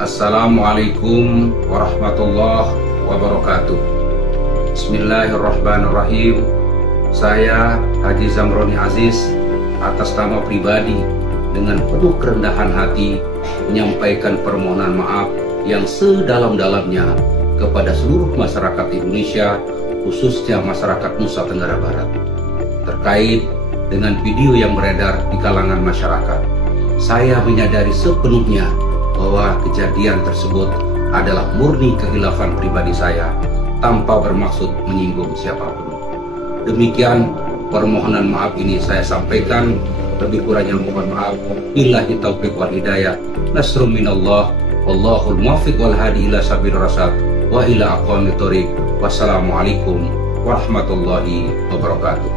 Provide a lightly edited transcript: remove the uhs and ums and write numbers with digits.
Assalamualaikum warahmatullahi wabarakatuh. Bismillahirrahmanirrahim. Saya Haji Zamroni Aziz atas nama pribadi dengan penuh kerendahan hati menyampaikan permohonan maaf yang sedalam-dalamnya kepada seluruh masyarakat Indonesia, khususnya masyarakat Nusa Tenggara Barat, terkait dengan video yang beredar di kalangan masyarakat. Saya menyadari sepenuhnya bahwa kejadian tersebut adalah murni kehilafan pribadi saya tanpa bermaksud menyinggung siapapun. Demikian permohonan maaf ini saya sampaikan, lebih kurangnya mohon maaf. Billahi taufiq wal hidayah. Nasrun minallah, wallahul muwaffiq wal hadi ila sabil rasyad wa ila aqwamit thoriq. Wassalamualaikum warahmatullahi wabarakatuh.